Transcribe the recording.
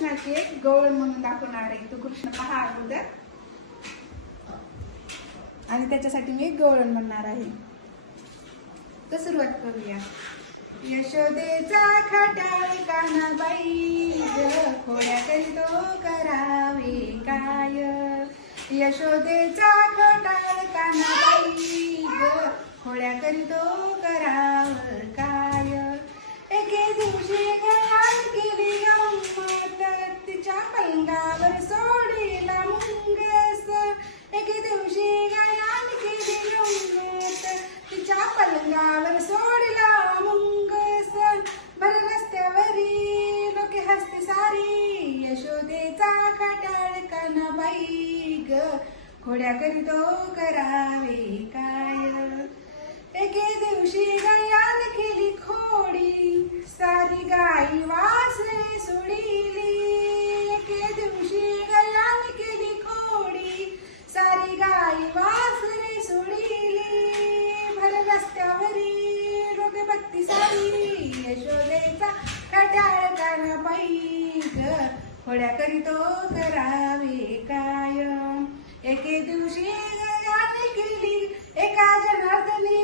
कृष्णाची एक गवळण म्हणून दाखवणार आहे. तो कृष्ण पहा अगोदर आणि त्याच्यासाठी मी एक गवळण म्हणणार आहे. तर सुरुवात करूया. यशोदेचा खट्याळ कान्हाबाई ग, खोड्या करीतो करावे काय. यशोदेचा खट्याळ कान्हाबाई ग, खोड्या करीतो कराव काय. एके दिवशी गयान केली गंमत, तिच्या पलंगावर सोडीला मुंगस. एके दिवशी गयान केली गंमत, तिच्या पलंगावर सोडला मुंगस. भर रस्त्यावरी लोके हसते सारी, यशोदेचा खट्याळ कान्हाबाई ग, खोड्या करीतो करावे काय. एके दिवशी गयान केली खोडी, सारी गाई वासरे सोडिली. एके दिवशी गयान केली खोडी, सारी गाई वासरे सोडिली. भर रस्त्यावरी रोगे बत्ती सारी, यशोदेचा खट्याळ कान्हाबाई ग, खोड्या करीतो करावे काय. एके दिवशी गयान केली एका जनार्दनी